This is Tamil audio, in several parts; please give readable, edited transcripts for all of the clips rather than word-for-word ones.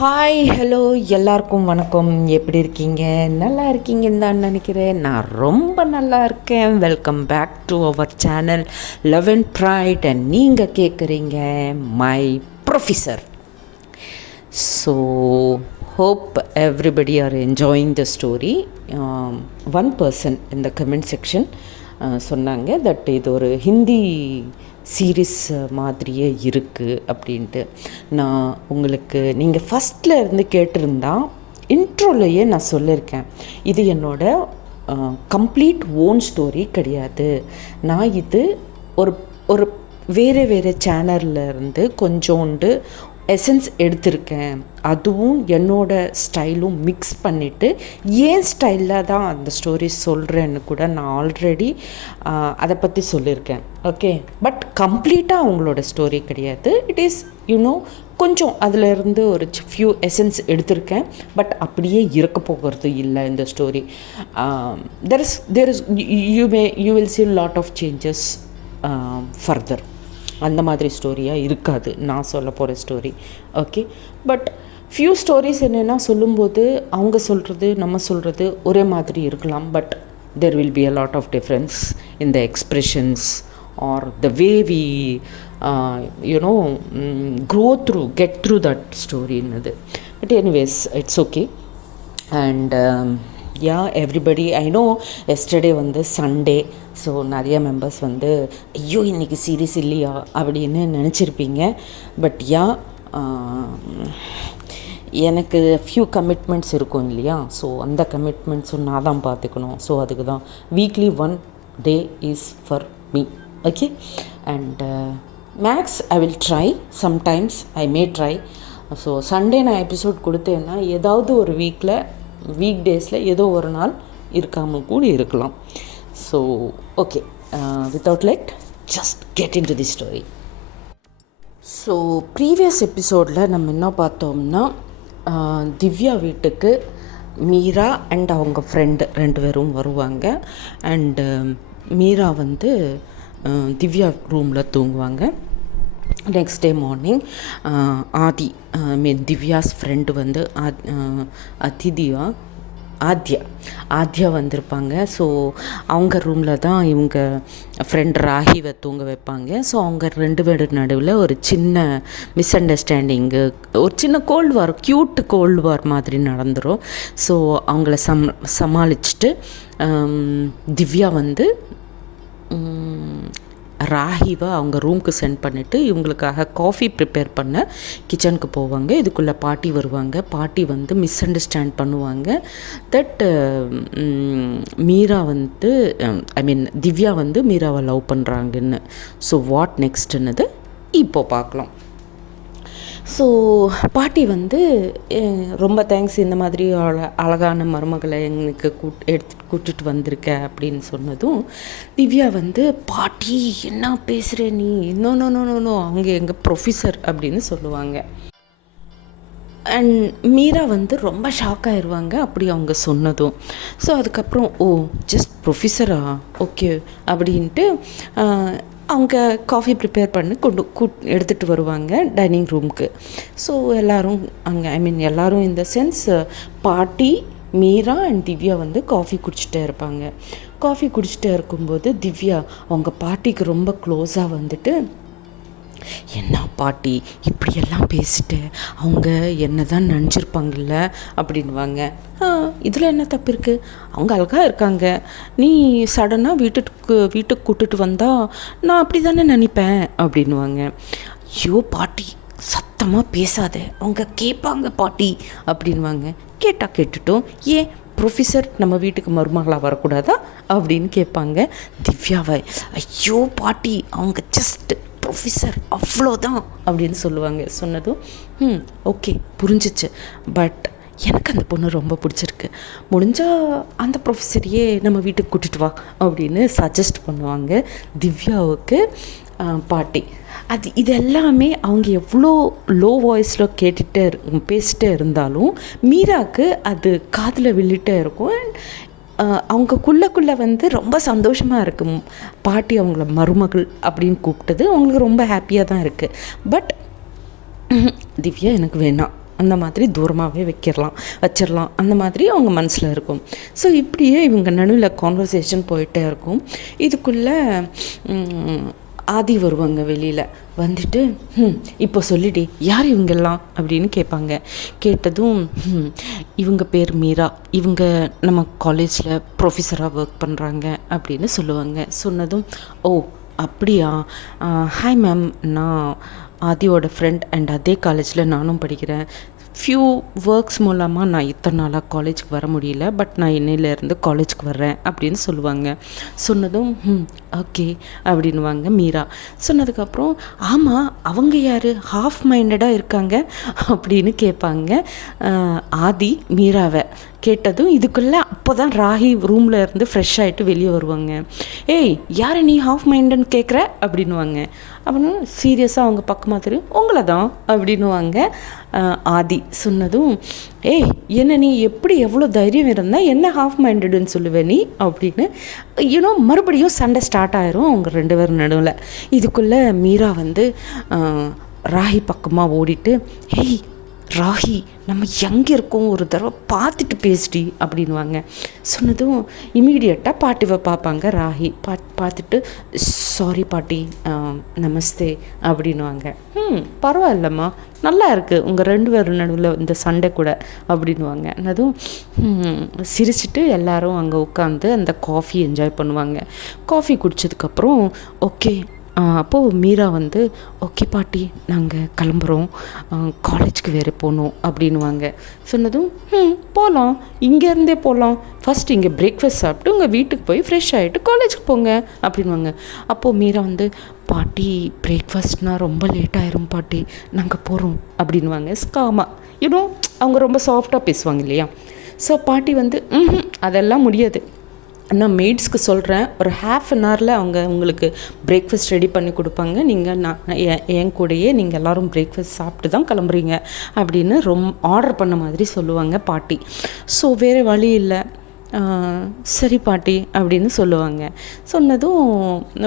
ஹாய் ஹலோ எல்லாருக்கும் வணக்கம். எப்படி இருக்கீங்க? நல்லா இருக்கீங்கன்னு தான் நினைக்கிறேன். நான் ரொம்ப நல்லா இருக்கேன். Welcome back to our channel love and bright. And நீங்கள் கேட்குறீங்க my professor. So hope everybody are enjoying the story. One person in the comment section சொன்னாங்க தட் இது ஒரு ஹிந்தி சீரீஸ் மாதிரியே இருக்குது அப்படின்ட்டு. நான் உங்களுக்கு நீங்கள் ஃபஸ்ட்டில் இருந்து கேட்டிருந்தா இன்ட்ரோலையே நான் சொல்லியிருக்கேன், இது என்னோடய கம்ப்ளீட் ஓன் ஸ்டோரி கிடையாது. நான் இது ஒரு ஒரு வேறு சேனலில் இருந்து கொஞ்சோண்டு எசன்ஸ் எடுத்திருக்கேன். அதுவும் என்னோடய ஸ்டைலும் மிக்ஸ் பண்ணிவிட்டு ஏன் ஸ்டைலில் தான் அந்த ஸ்டோரி சொல்கிறேன்னு கூட நான் ஆல்ரெடி அதை பற்றி சொல்லியிருக்கேன். ஓகே, பட் கம்ப்ளீட்டாக அவங்களோட ஸ்டோரி கிடையாது. இட் இஸ் கொஞ்சம் அதிலிருந்து ஒரு ஃபியூ எசன்ஸ் எடுத்திருக்கேன். பட் அப்படியே இருக்க போகிறது இல்லை இந்த story. There is you will see lot of changes further. அந்த மாதிரி ஸ்டோரியாக இருக்காது நான் சொல்ல போகிற story. Okay, but few stories என்னென்னா சொல்லும்போது அவங்க சொல்கிறது நம்ம சொல்கிறது ஒரே மாதிரி இருக்கலாம். But there will be a lot of difference in the expressions are the way we get through that story என்னது. But anyways it's okay. And everybody I know yesterday Sunday. So நிறைய மெம்பர்ஸ் ஐயோ இன்றைக்கி சீரியஸ் இல்லையா அப்படின்னு நினச்சிருப்பீங்க. பட் எனக்கு ஃபியூ கமிட்மெண்ட்ஸ் இருக்கும் இல்லையா. ஸோ அந்த கமிட்மெண்ட்ஸும் நான் தான் பார்த்துக்கணும். ஸோ அதுக்கு தான் weekly 1 day is for me. Okay, and max I will try, sometimes I may try. So Sunday நான் எபிசோட் கொடுத்தேன்னா ஏதாவது ஒரு வீக் டேஸில் ஏதோ ஒரு நாள் இருக்காமல் கூட இருக்கலாம். So okay, without let just get in to the story. So previous எபிசோடில் நம்ம என்ன பார்த்தோம்னா, திவ்யா வீட்டுக்கு மீரா அண்ட் அவங்க ஃப்ரெண்டு 2 பேரும் வருவாங்க. அண்டு மீரா திவ்யா ரூமில் தூங்குவாங்க. Next day morning Divya's friend Adhya வந்திருப்பாங்க. ஸோ அவங்க ரூமில் தான் இவங்க ஃப்ரெண்ட் ராகிவை தூங்க வைப்பாங்க. ஸோ அவங்க 2 பேர் நடுவில் ஒரு சின்ன மிஸ் அண்டர்ஸ்டாண்டிங்கு, ஒரு சின்ன க்யூட் கோல்டு வார் மாதிரி நடந்துடும். ஸோ அவங்கள சமாளிச்சுட்டு திவ்யா ராகிவை அவங்க ரூமுக்கு சென்ட் பண்ணிவிட்டு இவங்களுக்காக காஃபி ப்ரிப்பேர் பண்ண கிச்சனுக்கு போவாங்க. இதுக்குள்ளே பாட்டி வருவாங்க. பாட்டி மிஸ் அண்டர்ஸ்டாண்ட் பண்ணுவாங்க தட் மீரா திவ்யா மீராவை லவ் பண்ணுறாங்கன்னு. ஸோ வாட் நெக்ஸ்ட்டுன்னது இப்போது பார்க்கலாம். ஸோ பாட்டி ரொம்ப தேங்க்ஸ், இந்த மாதிரி அழகான மருமகளை எங்களுக்கு கூட்டிட்டு வந்திருக்க அப்படின்னு சொன்னதும் திவ்யா பாட்டி என்ன பேசுகிற நீ, இன்னொன்னோ அவங்க எங்கள் ப்ரொஃபஸர் அப்படின்னு சொல்லுவாங்க. அண்ட் மீரா ரொம்ப ஷாக் ஆயிடுவாங்க அப்படி அவங்க சொன்னதும். ஸோ அதுக்கப்புறம் ஜஸ்ட் ப்ரொஃபஸரா, ஓகே அப்படின்ட்டு அவங்க காஃபி ப்ரிப்பேர் பண்ணி எடுத்துகிட்டு வருவாங்க டைனிங் ரூமுக்கு. ஸோ எல்லோரும் அங்கே எல்லோரும் இந்த சென்ஸ் பாட்டி, மீரா அண்ட் திவ்யா காஃபி குடிச்சிட்டே இருப்பாங்க. காஃபி குடிச்சிட்டே இருக்கும்போது திவ்யா அவங்க பாட்டிக்கு ரொம்ப க்ளோஸாக என்ன பாட்டி இப்படியெல்லாம் பேசிட்டு அவங்க என்ன தான் நினச்சிருப்பாங்கல்ல அப்படின்வாங்க. இதில் என்ன தப்பு இருக்குது, அவங்க அழகாக இருக்காங்க, நீ சடனாக வீட்டுக்கு கூப்பிட்டுட்டு வந்தால் நான் அப்படி தானே நினைப்பேன் அப்படின்வாங்க. ஐயோ பாட்டி சத்தமாக பேசாத, அவங்க கேட்பாங்க பாட்டி அப்படின்வாங்க. கேட்டுட்டோம், ஏன் ப்ரொஃபஸர் நம்ம வீட்டுக்கு மருமகளாக வரக்கூடாதா அப்படின்னு கேட்பாங்க திவ்யாவை. ஐயோ பாட்டி அவங்க ஜஸ்ட் ப்ரொஃபஸர் அவ்வளோதான் அப்படின்னு சொல்லுவாங்க. சொன்னதும் ஓகே புரிஞ்சிச்சு, பட் எனக்கு அந்த பொண்ணு ரொம்ப பிடிச்சிருக்கு, முடிஞ்சால் அந்த ப்ரொஃபஸரையே நம்ம வீட்டுக்கு கூட்டிகிட்டு வா அப்படின்னு சஜஸ்ட் பண்ணுவாங்க திவ்யாவுக்கு பாட்டி. இது எல்லாமே அவங்க எவ்வளோ லோ வாய்ஸில் பேசிகிட்டே இருந்தாலும் மீராவுக்கு அது காதில் விழுட்டே இருக்கும். அவங்கக்குள்ளே ரொம்ப சந்தோஷமாக இருக்கும். பாட்டி அவங்கள மருமகள் அப்படின்னு கூப்பிட்டது அவங்களுக்கு ரொம்ப ஹாப்பியாக தான் இருக்குது. பட் திவ்யா எனக்கு வேணாம் அந்த மாதிரி தூரமாகவே வச்சிடலாம் அந்த மாதிரி அவங்க மனசில் இருக்கும். ஸோ இப்படியே இவங்க நடுவில் கான்வர்சேஷன் போயிட்டே இருக்கும். இதுக்குள்ளே ஆதி வருவாங்க வெளியில் வந்துட்டு, இப்போ சொல்லிடி யார் இவங்கெல்லாம் அப்படின்னு கேட்பாங்க. கேட்டதும் இவங்க பேர் மீரா, இவங்க நம்ம காலேஜில் ப்ரொஃபஸராக ஒர்க் பண்ணுறாங்க அப்படின்னு சொல்லுவாங்க. சொன்னதும் ஓ அப்படியா, ஹாய் மேம், நான் ஆதியோட ஃப்ரெண்ட் அண்ட் அதே காலேஜில் நானும் படிக்கிறேன். ஃப்யூ ஒர்க்ஸ் மூலமாக நான் இத்தனை நாளாக காலேஜுக்கு வர முடியல, பட் நான் இன்னையிலேருந்து காலேஜுக்கு வர்றேன் அப்படின்னு சொல்லுவாங்க. சொன்னதும் ஓகே அப்படின்வாங்க மீரா. சொன்னதுக்கப்புறம் ஆமாம் அவங்க யார் ஹாஃப் மைண்டடாக இருக்காங்க அப்படின்னு கேட்பாங்க ஆதி மீராவை. கேட்டதும் இதுக்குள்ளே அப்போ தான் ராகி ரூமில் இருந்து ஃப்ரெஷ் ஆகிட்டு வெளியே வருவாங்க. ஏய் யாரை நீ ஹாஃப் மைண்டுன்னு கேட்குற அப்படின்வாங்க. அப்படின்னு சீரியஸாக அவங்க பக்கமாக தெரியும், உங்களை தான் அப்படின்வாங்க ஆதி. சொன்னதும் ஏய் என்ன நீ எப்படி எவ்வளோ தைரியம் இருந்தால் என்ன ஹாஃப் மைண்டடுன்னு சொல்லுவேன் நீ அப்படின்னு மறுபடியும் சண்டை ஸ்டார்ட் ஆயிரும் அவங்க 2 பேரும் நடுவில். இதுக்குள்ளே மீரா வந்து ராகி பக்கமாக ஓடிட்டு, ஏய் ராகி நம்ம எங்கே இருக்கோம் ஒரு தடவை பார்த்துட்டு பேசிடி அப்படின்வாங்க. சொன்னதும் இமீடியட்டாக பாட்டிவை பார்ப்பாங்க ராகி. பார்த்துட்டு சாரி பாட்டி, நமஸ்தே அப்படின்வாங்க. பரவாயில்லம்மா, நல்லா இருக்குது உங்கள் 2 பேரும் நடுவில் இந்த சண்டை கூட அப்படின்வாங்க. அதுவும் சிரிச்சிட்டு எல்லாரும் அங்கே உட்காந்து அந்த காஃபி என்ஜாய் பண்ணுவாங்க. காஃபி குடித்ததுக்கப்புறம் ஓகே அப்போது மீரா வந்து ஓகே பாட்டி நாங்கள் கிளம்புறோம், காலேஜுக்கு வேறு போகணும் அப்படின்வாங்க. சொன்னதும் போகலாம், இங்கேருந்தே போகலாம், ஃபஸ்ட் இங்கே பிரேக்ஃபாஸ்ட் சாப்பிட்டு உங்கள் வீட்டுக்கு போய் ஃப்ரெஷ் ஆகிட்டு காலேஜுக்கு போங்க அப்படின்வாங்க. அப்போது மீரா வந்து பாட்டி பிரேக்ஃபாஸ்ட்னால் ரொம்ப லேட் ஆயிரும் பாட்டி, நாங்கள் போகிறோம் அப்படின்வாங்க. ஸ்காமா அவங்க ரொம்ப சாஃப்டாக பேசுவாங்க இல்லையா. ஸோ பாட்டி வந்து அதெல்லாம் முடியாது, நான் மெய்ட்ஸ்க்கு சொல்கிறேன், ஒரு ½ அன் ஹவரில் அவங்க உங்களுக்கு பிரேக்ஃபாஸ்ட் ரெடி பண்ணி கொடுப்பாங்க, நீங்கள் என் கூடயே நீங்கள் எல்லோரும் பிரேக்ஃபாஸ்ட் சாப்பிட்டு தான் கிளம்புறீங்க அப்படின்னு ஆர்டர் பண்ண மாதிரி சொல்லுவாங்க பாட்டி. ஸோ வேறு வழி இல்லை, சரி பாட்டி அப்படின்னு சொல்லுவாங்க. சொன்னதும்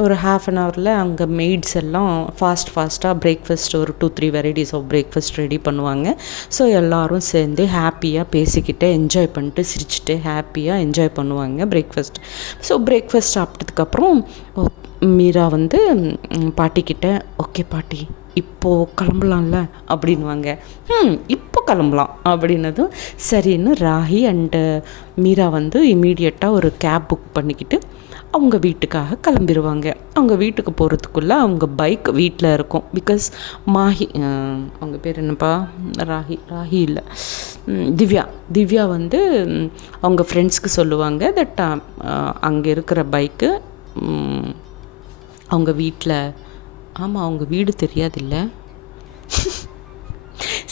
ஒரு ½ அன் ஹவரில் அங்கே மெய்ட்ஸ் எல்லாம் ஃபாஸ்ட்டாக பிரேக்ஃபாஸ்ட் ஒரு 2-3 வெரைட்டிஸ் ஆஃப் பிரேக்ஃபாஸ்ட் ரெடி பண்ணுவாங்க. ஸோ எல்லோரும் சேர்ந்து ஹாப்பியாக பேசிக்கிட்டே என்ஜாய் பண்ணிட்டு சிரிச்சுட்டு ஹாப்பியாக என்ஜாய் பண்ணுவாங்க பிரேக்ஃபாஸ்ட். ஸோ பிரேக்ஃபாஸ்ட் சாப்பிட்டதுக்கப்புறம் மீரா வந்து பாட்டிக்கிட்ட ஓகே பாட்டி இப்போது கிளம்பலாம்ல அப்படின்வாங்க. இப்போ கிளம்பலாம் அப்படின்னதும் சரின்னு ராகி அண்டு மீரா வந்து இமீடியட்டாக ஒரு கேப் புக் பண்ணிக்கிட்டு அவங்க வீட்டுக்காக கிளம்பிடுவாங்க. அவங்க வீட்டுக்கு போகிறதுக்குள்ளே அவங்க பைக் வீட்டில் இருக்கும். பிகாஸ் மாஹி அவங்க பேர் என்னப்பா, ராகி இல்லை திவ்யா வந்து அவங்க ஃப்ரெண்ட்ஸ்க்கு சொல்லுவாங்க தட் அங்கே இருக்கிற பைக்கு அவங்க வீட்டில், ஆமாம் அவங்க வீடு தெரியாதில்ல.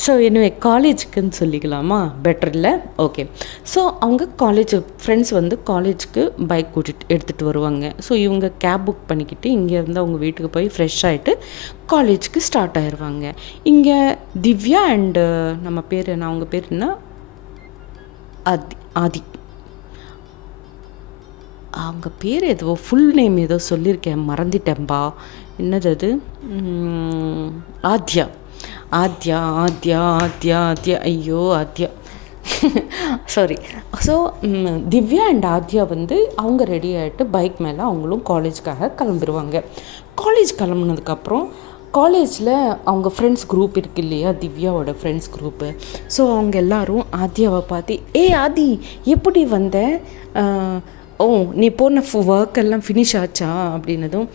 ஸோ எனவே காலேஜுக்குன்னு சொல்லிக்கலாமா, பெட்டர் இல்லை. ஓகே, ஸோ அவங்க ஃப்ரெண்ட்ஸ் வந்து காலேஜுக்கு பைக் எடுத்துகிட்டு வருவாங்க. ஸோ இவங்க கேப் புக் பண்ணிக்கிட்டு இங்கேருந்து அவங்க வீட்டுக்கு போய் ஃப்ரெஷ் ஆகிட்டு காலேஜுக்கு ஸ்டார்ட் ஆயிடுவாங்க. இங்கே திவ்யா அண்டு நம்ம பேர் என்ன, அவங்க பேர் என்ன, ஆதி அவங்க பேர் ஏதோ ஃபுல் நேம் ஏதோ சொல்லியிருக்கேன் மறந்துட்டேன்பா, என்னது அது, ஆத்யா, ஐயோ Adhya sorry. So Divya and Adhya வந்து அவங்க ரெடி ஆகிட்டு பைக் மேலே அவங்களும் காலேஜுக்காக கிளம்பிடுவாங்க. காலேஜ் கிளம்புனதுக்கப்புறம் காலேஜில் அவங்க ஃப்ரெண்ட்ஸ் குரூப் இருக்குது இல்லையா, திவ்யாவோட ஃப்ரெண்ட்ஸ் குரூப்பு. ஸோ அவங்க எல்லோரும் ஆத்யாவை பார்த்து ஆதி எப்படி வந்த, நீ போன ஒர்க் எல்லாம் ஃபினிஷ் ஆச்சா அப்படின்னதும்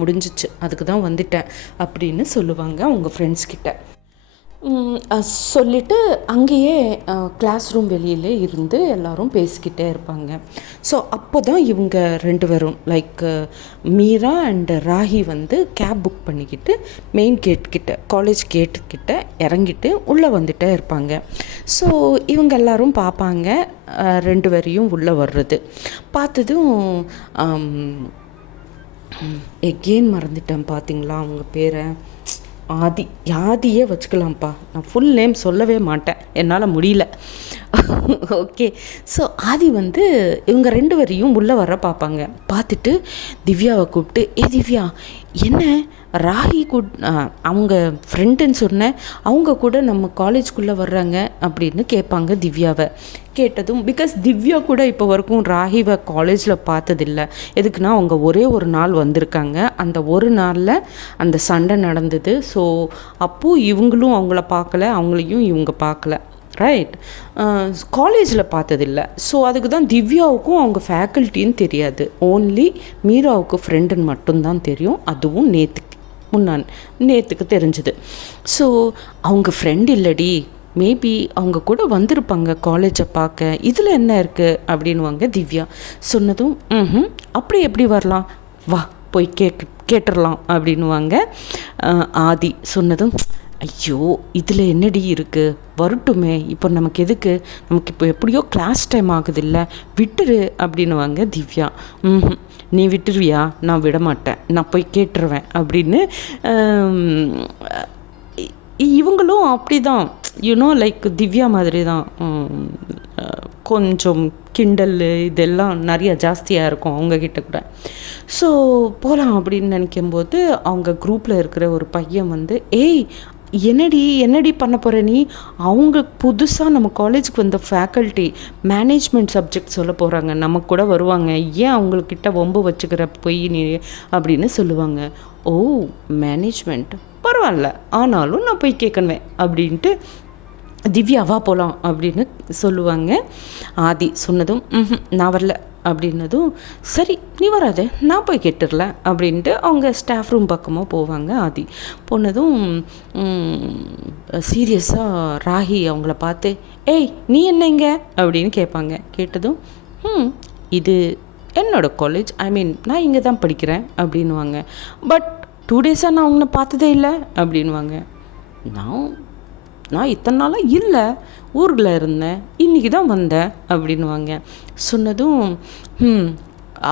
முடிஞ்சிச்சு, அதுக்கு தான் வந்துட்டேன் அப்படின்னு சொல்லுவாங்க அவங்க ஃப்ரெண்ட்ஸ்கிட்ட. சொல்லிவிட்டு அங்கேயே கிளாஸ் ரூம் வெளியிலே இருந்து எல்லோரும் பேசிக்கிட்டே இருப்பாங்க. ஸோ அப்போ தான் இவங்க 2 பேரும் லைக் மீரா அண்ட் ராகி வந்து கேப் புக் பண்ணிக்கிட்டு மெயின் கேட்கிட்ட, காலேஜ் கேட்டுக்கிட்ட இறங்கிட்டு உள்ளே வந்துட்டே இருப்பாங்க. ஸோ இவங்க எல்லோரும் பார்ப்பாங்க 2 பேரையும் உள்ளே வர்றது. பார்த்ததும் எகெயின் மறந்துட்டேன் பார்த்தீங்களா அவங்க பேரை, ஆதியே வச்சுக்கலாம்ப்பா, நான் ஃபுல் நேம் சொல்லவே மாட்டேன், என்னால் முடியல. ஓகே, ஸோ ஆதி வந்து இவங்க 2 பேரையும் உள்ளே வர பார்ப்பாங்க. பார்த்துட்டு திவ்யாவை கூப்பிட்டு திவ்யா என்ன ராகி அவங்க ஃப்ரெண்டுன்னு சொன்னேன், அவங்க கூட நம்ம காலேஜ்குள்ளே வர்றாங்க அப்படின்னு கேட்பாங்க திவ்யாவை. கேட்டதும் பிகாஸ் திவ்யா கூட இப்போ வரைக்கும் ராகிவை காலேஜில் பார்த்ததில்ல. எதுக்குன்னா அவங்க ஒரே ஒரு நாள் வந்திருக்காங்க, அந்த ஒரு நாளில் அந்த சண்டை நடந்தது. ஸோ அப்போது இவங்களும் அவங்கள பார்க்கல, அவங்களையும் இவங்க பார்க்கல, ரைட். காலேஜில் பார்த்ததில்ல. ஸோ அதுக்கு தான் திவ்யாவுக்கும் அவங்க ஃபேக்கல்ட்டின்னு தெரியாது, ஓன்லி மீராவுக்கு ஃப்ரெண்டுன்னு மட்டும்தான் தெரியும். அதுவும் நேற்றுக்கு தெரிஞ்சுது. ஸோ அவங்க ஃப்ரெண்ட் இல்லடி, மேபி அவங்க கூட வந்திருப்பாங்க காலேஜை பார்க்க, இதில் என்ன இருக்குது அப்படின்வாங்க திவ்யா. சொன்னதும் அப்படி எப்படி வரலாம், வா போய் கேட்டுடலாம் அப்படின்வாங்க ஆதி. சொன்னதும் ஐயோ இதில் என்னடி இருக்குது, வரட்டுமே, இப்போ நமக்கு எதுக்கு, நமக்கு இப்போ எப்படியோ கிளாஸ் டைம் ஆகுது இல்லை, விட்டுரு அப்படின்னுவாங்க திவ்யா. நீ விட்டுருவியா, நான் விட மாட்டேன், நான் போய் கேட்டுருவேன் அப்படின்னு. இவங்களும் அப்படி தான், யூனோ லைக் திவ்யா மாதிரி தான், கொஞ்சம் கிண்டல் இதெல்லாம் நிறைய ஜாஸ்தியாக இருக்கும் அவங்கக்கிட்ட கூட. ஸோ போகலாம் அப்படின்னு நினைக்கும்போது அவங்க குரூப்பில் இருக்கிற ஒரு பையன் வந்து, ஏய் என்னடி பண்ண போகிற நீ, அவங்க புதுசாக நம்ம காலேஜுக்கு வந்த ஃபேக்கல்ட்டி மேனேஜ்மெண்ட் சப்ஜெக்ட் சொல்ல போகிறாங்க, நமக்கு கூட வருவாங்க, ஏன் அவங்கக்கிட்ட வம்பு வச்சுக்கிற போய் நீ அப்படின்னு சொல்லுவாங்க. ஓ மேனேஜ்மெண்ட் பரவாயில்ல, ஆனாலும் நான் போய் கேட்கணுவேன் அப்படின்ட்டு திவ்யாவா போகலாம் அப்படின்னு சொல்லுவாங்க. ஆதி. சொன்னதும் நான் வரல அப்படின்னதும், சரி நீ வராத, நான் போய் கேட்டுடல அப்படின்ட்டு அவங்க ஸ்டாஃப் ரூம் பக்கமாக போவாங்க. ஆதி போனதும் சீரியஸாக ராகி அவங்கள பார்த்து, ஏய் நீ என்ன இங்கே அப்படின்னு கேட்பாங்க. கேட்டதும் இது என்னோடய காலேஜ், ஐ மீன் நான் இங்கே தான் படிக்கிறேன் அப்படின்வாங்க. பட் 2 டேஸாக நான் உன்னை பார்த்ததே இல்லை அப்படின்வாங்க. நான் இத்தனை நாளாக இல்லை, ஊரில் இருந்தேன், இன்றைக்கி தான் வந்தேன் அப்படின்வாங்க. சொன்னதும்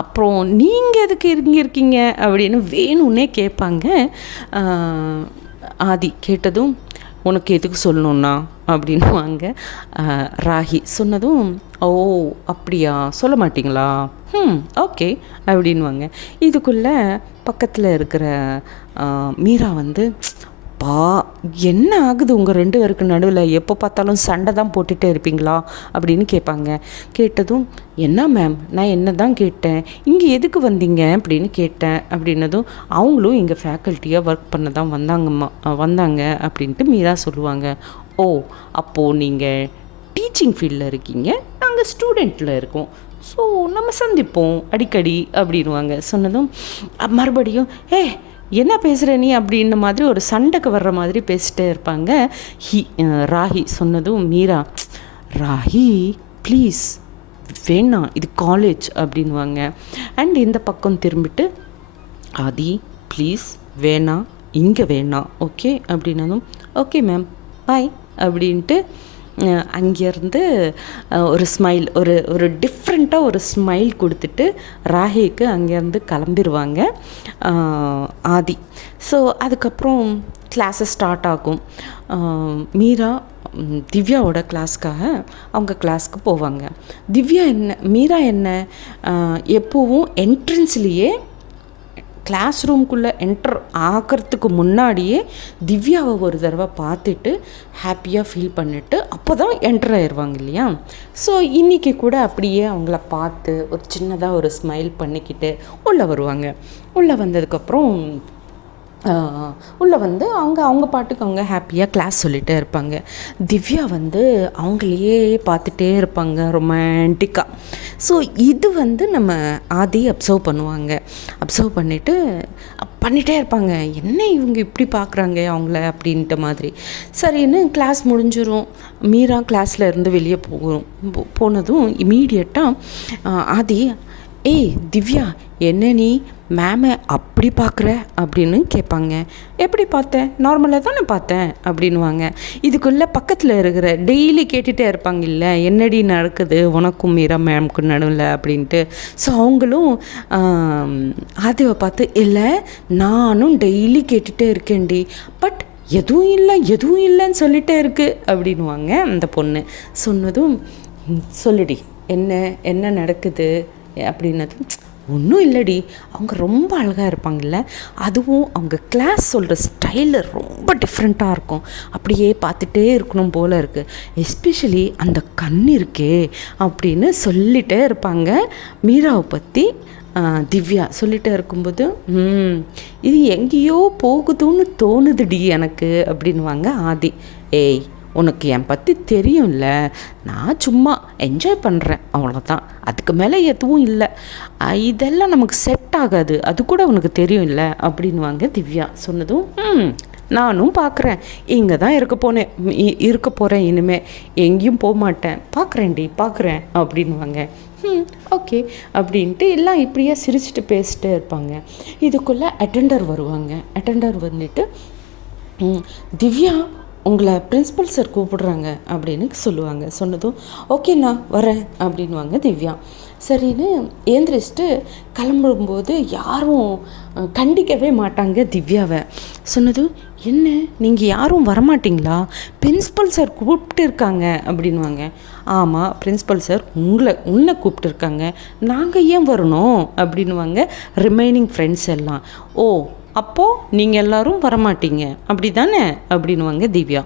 அப்புறம் நீங்கள் எதுக்கு இங்கே இருக்கீங்க அப்படின்னு வேணும்னே கேட்பாங்க ஆதி. கேட்டதும் உனக்கு எதுக்கு சொல்லணுன்னா அப்படின்வாங்க ராகி. சொன்னதும் ஓ அப்படியா, சொல்ல மாட்டிங்களா, ஓகே அப்படின்வாங்க. இதுக்குள்ளே பக்கத்தில் இருக்கிற மீரா வந்து, என்ன ஆகுது உங்கள் 2 பேருக்கு நடுவில், எப்போ பார்த்தாலும் சண்டை தான் போட்டுகிட்டே இருப்பீங்களா அப்படின்னு கேட்பாங்க. கேட்டதும் என்ன மேம், நான் என்ன தான் கேட்டேன், இங்கே எதுக்கு வந்தீங்க அப்படின்னு கேட்டேன் அப்படின்னதும், அவங்களும் இங்கே ஃபேக்கல்ட்டியாக ஒர்க் பண்ண தான் வந்தாங்க அப்படின்ட்டு மீரா சொல்லுவாங்க. ஓ அப்போது நீங்கள் டீச்சிங் ஃபீல்டில் இருக்கீங்க, நாங்கள் ஸ்டூடெண்ட்டில் இருக்கோம், ஸோ நம்ம சந்திப்போம் அடிக்கடி அப்படின்வாங்க. சொன்னதும் மறுபடியும் என்ன பேசுகிற நீ அப்படின்ன மாதிரி ஒரு சண்டைக்கு வர்ற மாதிரி பேசிட்டே இருப்பாங்க ராகி. சொன்னதும் மீரா, ராகி ப்ளீஸ் வேணாம், இது காலேஜ் அப்படின்வாங்க. அண்ட் இந்த பக்கம் திரும்பிட்டு, ஆதி ப்ளீஸ் வேணாம், இங்கே வேணாம், ஓகே அப்படின்னதும், ஓகே மேம் பாய் அப்படின்ட்டு அங்கேருந்து ஒரு ஸ்மைல், ஒரு டிஃப்ரெண்ட்டாக ஒரு ஸ்மைல் கொடுத்துட்டு ராகிக்கு அங்கேருந்து கிளம்பிடுவாங்க ஆதி. ஸோ அதுக்கப்புறம் கிளாஸஸ் ஸ்டார்ட் ஆகும். மீரா திவ்யாவோட கிளாஸ்க்காக அவங்க கிளாஸ்க்கு போவாங்க. மீரா என்ன எப்போவும் என்ட்ரன்ஸ்லேயே கிளாஸ் ரூம்குள்ளே என்டர் ஆகிறதுக்கு முன்னாடியே திவ்யாவை ஒரு தடவை பார்த்துட்டு ஹாப்பியாக ஃபீல் பண்ணிவிட்டு அப்போ தான் என்டர் ஆயிடுவாங்க இல்லையா. ஸோ இன்றைக்கி கூட அப்படியே அவங்கள பார்த்து ஒரு சின்னதாக ஒரு ஸ்மைல் பண்ணிக்கிட்டு உள்ளே வருவாங்க. உள்ளே வந்ததுக்கப்புறம் உள்ளே வந்து அவங்க பாட்டுக்கு அவங்க ஹாப்பியாக கிளாஸ் சொல்லிகிட்டே இருப்பாங்க. திவ்யா வந்து அவங்களையே பார்த்துட்டே இருப்பாங்க ரொமான்டிக்காக. ஸோ இது வந்து நம்ம ஆதி அப்சர்வ் பண்ணுவாங்க. அப்சர்வ் பண்ணிகிட்டே இருப்பாங்க, என்ன இவங்க இப்படி பார்க்குறாங்க அவங்கள அப்படின்ட்டு மாதிரி. சரின்னு கிளாஸ் முடிஞ்சிடும். மீரா கிளாஸில் இருந்து வெளியே போனதும் இமீடியட்டாக ஆதி, ஏய் திவ்யா என்ன நீ மேமை அப்படி பார்க்குற அப்படின்னு கேட்பாங்க. எப்படி பார்த்தேன், நார்மலாக தானே பார்த்தேன் அப்படின்வாங்க. இதுக்குள்ளே பக்கத்தில் இருக்கிற டெய்லி கேட்டுகிட்டே இருப்பாங்க இல்லை, என்னடி நடக்குது உனக்கும் மீரா மேம்க்கு நடுவில் அப்படின்ட்டு. ஸோ அவங்களும் ஆதிவை பார்த்து, இல்லை நானும் டெய்லி கேட்டுகிட்டே இருக்கேன்டி, பட் எதுவும் இல்லைன்னு சொல்லிகிட்டே இருக்கு அப்படின்வாங்க அந்த பொண்ணு. சொன்னதும் சொல்லுடி என்ன நடக்குது அப்படின்னதும், ஒன்றும் இல்லடி, அவங்க ரொம்ப அழகாக இருப்பாங்கல்ல, அதுவும் அவங்க கிளாஸ் சொல்கிற ஸ்டைலு ரொம்ப டிஃப்ரெண்ட்டாக இருக்கும். அப்படியே பார்த்துட்டே இருக்கணும் போல் இருக்குது. எஸ்பெஷலி அந்த கண் இருக்கே அப்படின்னு சொல்லிகிட்டே இருப்பாங்க மீராவை பற்றி. திவ்யா சொல்லிகிட்டே இருக்கும்போது இது எங்கேயோ போகுதுன்னு தோணுதுடி எனக்கு அப்படின்வாங்க ஆதி. ஏய், உனக்கு என் பற்றி தெரியும்ல, நான் சும்மா என்ஜாய் பண்ணுறேன் அவ்வளோதான், அதுக்கு மேலே எதுவும் இல்லை, இதெல்லாம் நமக்கு செட் ஆகாது, அது கூட உனக்கு தெரியும் இல்லை அப்படின்வாங்க திவ்யா. சொன்னதும் நானும் பார்க்குறேன், இங்கே தான் இருக்க போகிறேன் இனிமேல், எங்கேயும் போக மாட்டேன், பார்க்குறேன் அப்படின்வாங்க. ஓகே அப்படின்ட்டு எல்லாம் இப்படியே சிரிச்சுட்டு பேசிட்டே இருப்பாங்க. இதுக்குள்ளே அட்டெண்டர் வருவாங்க. அட்டெண்டர் வந்துட்டு திவ்யா உங்களை பிரின்ஸிபல் சார் கூப்பிடுறாங்க அப்படின்னு சொல்லுவாங்க. சொன்னதும் ஓகேண்ணா வரேன் அப்படின்வாங்க திவ்யா. சரின்னு ஏந்திரிச்சிட்டு கிளம்பும்போது யாரும் கண்டிக்கவே மாட்டாங்க திவ்யாவை. சொன்னதும் என்ன நீங்கள் யாரும் வரமாட்டிங்களா, பிரின்ஸிபல் சார் கூப்பிட்டு இருக்காங்க அப்படின்வாங்க. ஆமாம், பிரின்ஸிபல் சார் உன்னை கூப்பிட்டுருக்காங்க, நாங்கள் ஏன் வரணும் அப்படின்வாங்க ரிமைனிங் ஃப்ரெண்ட்ஸ் எல்லாம். ஓ, அப்போது நீங்கள் எல்லோரும் வரமாட்டீங்க அப்படி தானே அப்படின்வாங்க திவ்யா.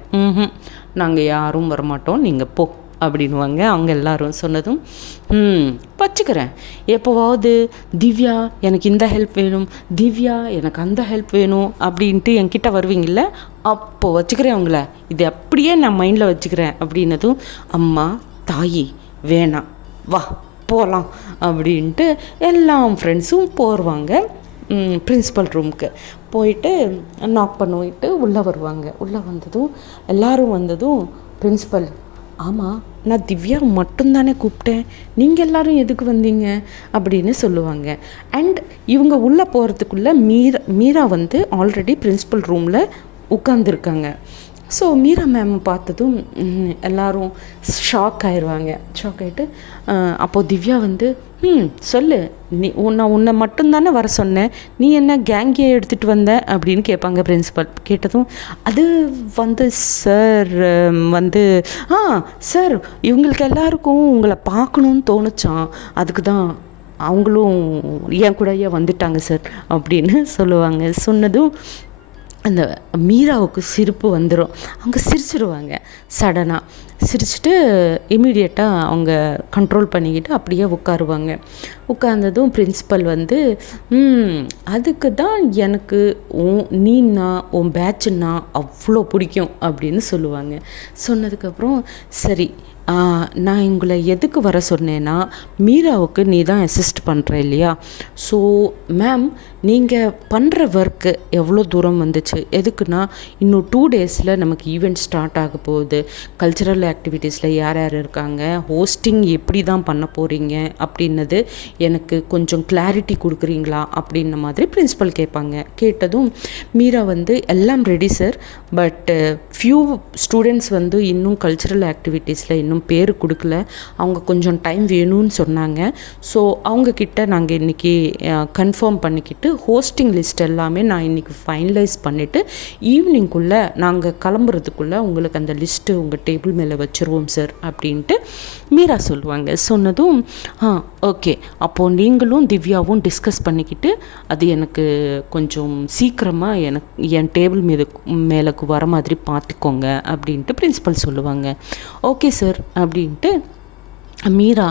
நாங்கள் யாரும் வரமாட்டோம், நீங்கள் போ அப்படின்வாங்க அவங்க எல்லாரும். சொன்னதும் வச்சுக்கிறேன், எப்போவாவது திவ்யா எனக்கு இந்த ஹெல்ப் வேணும், திவ்யா எனக்கு அந்த ஹெல்ப் வேணும் அப்படின்ட்டு என்கிட்ட வருவீங்கள, அப்போ வச்சுக்கிறேன் உங்களை, இது அப்படியே நான் மைண்டில் வச்சுக்கிறேன் அப்படின்னதும் அம்மா தாயி வேணாம் வா போகலாம் அப்படின்ட்டு எல்லா ஃப்ரெண்ட்ஸும் போடுவாங்க பிரின்ஸிபல் ரூமுக்கு. போயிட்டு நாக் பண்ணிட்டு உள்ளே வருவாங்க. உள்ளே வந்ததும் எல்லோரும் பிரின்ஸிபல், ஆமாம் நான் திவ்யா மட்டும்தானே கூப்பிட்டேன், நீங்கள் எல்லோரும் எதுக்கு வந்தீங்க அப்படின்னு சொல்லுவாங்க. அண்ட் இவங்க உள்ளே போகிறதுக்குள்ளே மீரா ஆல்ரெடி பிரின்ஸிபல் ரூமில் உட்காந்துருக்காங்க. ஸோ மீரா மேம் பார்த்ததும் எல்லோரும் ஷாக் ஆகிட்டு அப்போது திவ்யா சொல்லு, நான் உன்னை மட்டும்தானே வர சொன்னேன், நீ என்ன கேங்கியை எடுத்துகிட்டு வந்த அப்படின்னு கேட்பாங்க பிரின்ஸிபல். கேட்டதும் அது சார் சார் இவங்களுக்கு எல்லாருக்கும் உங்களை பார்க்கணுன்னு தோணுச்சான், அதுக்கு தான் அவங்களும் என் கூடயே வந்துட்டாங்க சார் அப்படின்னு சொல்லுவாங்க. சொன்னதும் அந்த மீராவுக்கு சிரிப்பு வந்துடும். அவங்க சிரிச்சிடுவாங்க. சடனாக சிரிச்சுட்டு இமீடியட்டாக அவங்க கண்ட்ரோல் பண்ணிக்கிட்டு அப்படியே உட்காருவாங்க. உட்கார்ந்ததும் பிரின்ஸிபல் அதுக்கு தான் எனக்கு நீன்னா உன் பேட்சுன்னா அவ்வளோ பிடிக்கும் அப்படின்னு சொல்லுவாங்க. சொன்னதுக்கப்புறம் சரி, நான் உங்களை எதுக்கு வர சொன்னேன்னா, மீராவுக்கு நீ தான் அசிஸ்ட் பண்ணுற இல்லையா, ஸோ மேம் நீங்கள் பண்ணுற ஒர்க்கு எவ்வளோ தூரம் வந்துச்சு, எதுக்குன்னா இன்னும் 2 டேஸில் நமக்கு ஈவெண்ட் ஸ்டார்ட் ஆக போகுது, கல்ச்சுரல் ஆக்டிவிட்டீஸில் யார் யார் இருக்காங்க, ஹோஸ்டிங் எப்படி தான் பண்ண போகிறீங்க அப்படின்னது எனக்கு கொஞ்சம் கிளாரிட்டி கொடுக்குறீங்களா அப்படின்ன மாதிரி பிரின்ஸிபல் கேட்பாங்க. கேட்டதும் மீரா எல்லாம் ready sir, but few students இன்னும் கல்ச்சுரல் ஆக்டிவிட்டீஸில் இன்னும் பேர் கொடுக்கல, அவங்க கொஞ்சம் டைம் வேணும்னு சொன்னாங்க. ஸோ அவங்கக்கிட்ட நாங்கள் இன்றைக்கி கன்ஃபார்ம் பண்ணிக்கிட்டு ஹோஸ்டிங் லிஸ்ட் எல்லாமே நான் இன்றைக்கி ஃபைனலைஸ் பண்ணிவிட்டு ஈவினிங்குள்ளே நாங்கள் கிளம்புறதுக்குள்ளே உங்களுக்கு அந்த லிஸ்ட்டு உங்கள் டேபிள் மேலே வச்சுருவோம் சார் அப்படின்ட்டு மீரா சொல்லுவாங்க. சொன்னதும் ஓகே, அப்போது நீங்களும் திவ்யாவும் டிஸ்கஸ் பண்ணிக்கிட்டு அது எனக்கு கொஞ்சம் சீக்கிரமாக என் டேபிள் மேலுக்கு வர மாதிரி பார்த்துக்கோங்க அப்படின்ட்டு பிரின்ஸிபல் சொல்லுவாங்க. ஓகே சார் அப்படின்ட்டு மீரா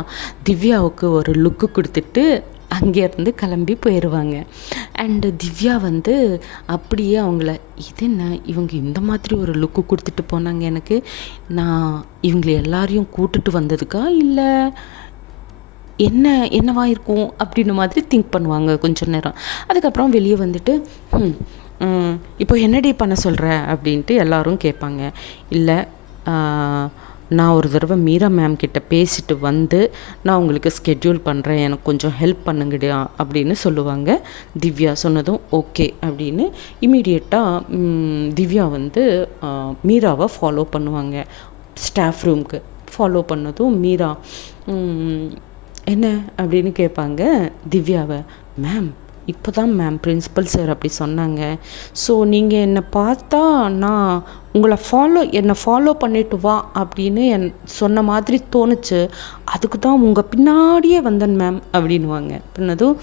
திவ்யாவுக்கு ஒரு லுக்கு கொடுத்துட்டு அங்கேருந்து கிளம்பி போயிடுவாங்க. அண்டு திவ்யா அப்படியே அவங்கள இது என்ன இவங்க இந்த மாதிரி ஒரு லுக்கு கொடுத்துட்டு போனாங்க, எனக்கு நான் இவங்களை எல்லாரையும் கூட்டுட்டு வந்ததுக்கா இல்லை என்னவா இருக்கும் அப்படின்னு மாதிரி திங்க் பண்ணுவாங்க கொஞ்சம் நேரம். அதுக்கப்புறம் வெளியே இப்போ என்னடி பண்ண சொல்கிற அப்படின்ட்டு எல்லோரும் கேட்பாங்க. இல்லை, நான் ஒரு தடவை மீரா மேம் கிட்ட பேசிட்டு நான் உங்களுக்கு ஸ்கெட்யூல் பண்ணுறேன், எனக்கு கொஞ்சம் ஹெல்ப் பண்ணுங்கடியா அப்படின்னு சொல்லுவாங்க. திவ்யா சொன்னதும் ஓகே அப்படின்னு இமீடியட்டாக திவ்யா மீராவை ஃபாலோ பண்ணுவாங்க. ஸ்டாஃப் ரூமுக்கு ஃபாலோ பண்ணதும் மீரா என்ன அப்படின்னு கேட்பாங்க திவ்யாவை. மேம் இப்போ தான் மேம் பிரின்சிபல் சார் அப்படி சொன்னாங்க. ஸோ நீங்கள் என்னை பார்த்தா நான் என்னை ஃபாலோ பண்ணிட்டு வா அப்படின்னு சொன்ன மாதிரி தோணுச்சு. அதுக்கு தான் உங்கள் பின்னாடியே வந்தேன் மேம் அப்படின்வாங்க. பின்னதும்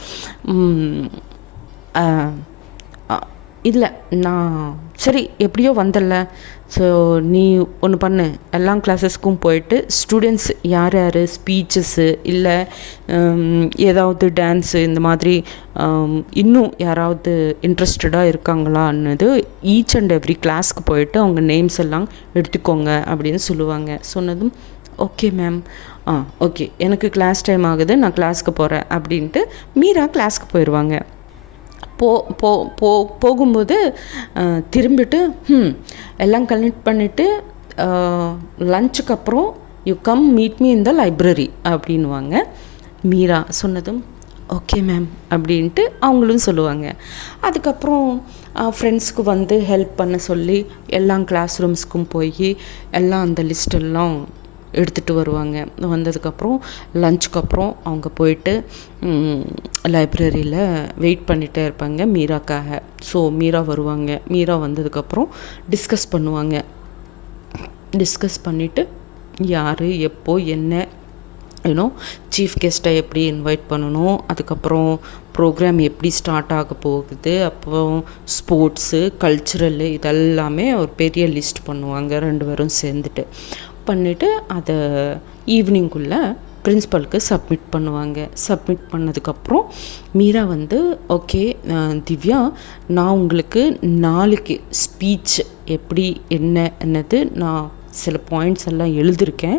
இல்லை நான் சரி எப்படியோ வந்தல, ஸோ நீ ஒன்று பண்ணு, எல்லா கிளாஸஸ்க்கும் போயிட்டு ஸ்டூடெண்ட்ஸ் யார் யார் ஸ்பீச்சஸ்ஸு இல்லை ஏதாவது டான்ஸு இந்த மாதிரி இன்னும் யாராவது இன்ட்ரெஸ்டடாக இருக்காங்களான்னது ஈச் அண்ட் எவ்ரி கிளாஸ்க்கு போயிட்டு அவங்க நேம்ஸ் எல்லாம் எடுத்துக்கோங்க அப்படின்னு சொல்லுவாங்க. சொன்னதும் ஓகே மேம், ஓகே எனக்கு கிளாஸ் டைம் ஆகுது, நான் கிளாஸ்க்கு போகிறேன் அப்படின்ட்டு மீரா கிளாஸ்க்கு போயிடுவாங்க. போகும்போது திரும்பிட்டு எல்லாம் கலெக்ட் பண்ணிவிட்டு லஞ்சுக்கு அப்புறம் you come meet me in the library அப்படின்வாங்க. மீரா சொன்னதும் ஓகே மேம் அப்படின்ட்டு அவங்களும் சொல்லுவாங்க. அதுக்கப்புறம் ஃப்ரெண்ட்ஸ்க்கு வந்து ஹெல்ப் பண்ண சொல்லி எல்லா கிளாஸ் ரூம்ஸ்க்கும் போய் எல்லாம் அந்த லிஸ்டெல்லாம் எடுத்துகிட்டு வருவாங்க. வந்ததுக்கப்புறம் லஞ்சுக்கு அப்புறம் அவங்க போயிட்டு லைப்ரரியில் வெயிட் பண்ணிகிட்டே இருப்பாங்க மீராக்காக. ஸோ மீரா வருவாங்க. மீரா வந்ததுக்கப்புறம் டிஸ்கஸ் பண்ணுவாங்க. டிஸ்கஸ் பண்ணிவிட்டு யார் எப்போ என்ன சீஃப் கெஸ்ட்டை எப்படி இன்வைட் பண்ணணும், அதுக்கப்புறம் ப்ரோக்ராம் எப்படி ஸ்டார்ட் ஆக போகுது, அப்புறம் ஸ்போர்ட்ஸு கல்ச்சுரலு இதெல்லாமே ஒரு பெரிய லிஸ்ட் பண்ணுவாங்க 2 பேரும் சேர்ந்துட்டு. பண்ணிவிட்டு அதை ஈவினிங்குள்ளே பிரின்ஸ்பலுக்கு சப்மிட் பண்ணுவாங்க. சப்மிட் பண்ணதுக்கப்புறம் மீரா வந்து ஓகே திவ்யா, நான் உங்களுக்கு நாளைக்கு ஸ்பீச் எப்படி என்னது நான் சில பாயிண்ட்ஸ் எல்லாம் எழுதியிருக்கேன்,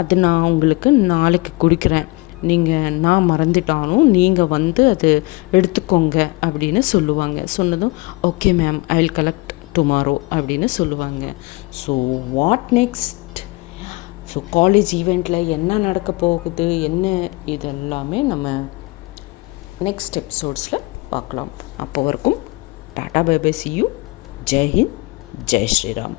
அது நான் உங்களுக்கு நாளைக்கு கொடுக்குறேன், நான் மறந்துட்டாலும் நீங்கள் வந்து அது எடுத்துக்கோங்க அப்படின்னு சொல்லுவாங்க. சொன்னதும் okay ma'am, I will collect tomorrow அப்படின்னு சொல்லுவாங்க. So what next? So college ஈவெண்ட்டில் என்ன நடக்க போகுது என்ன இதெல்லாமே நம்ம நெக்ஸ்ட் எபிசோட்ஸில் பார்க்கலாம். அப்போ வரைக்கும் tata bye bye, see you, Jai Hind, Jai Sriram.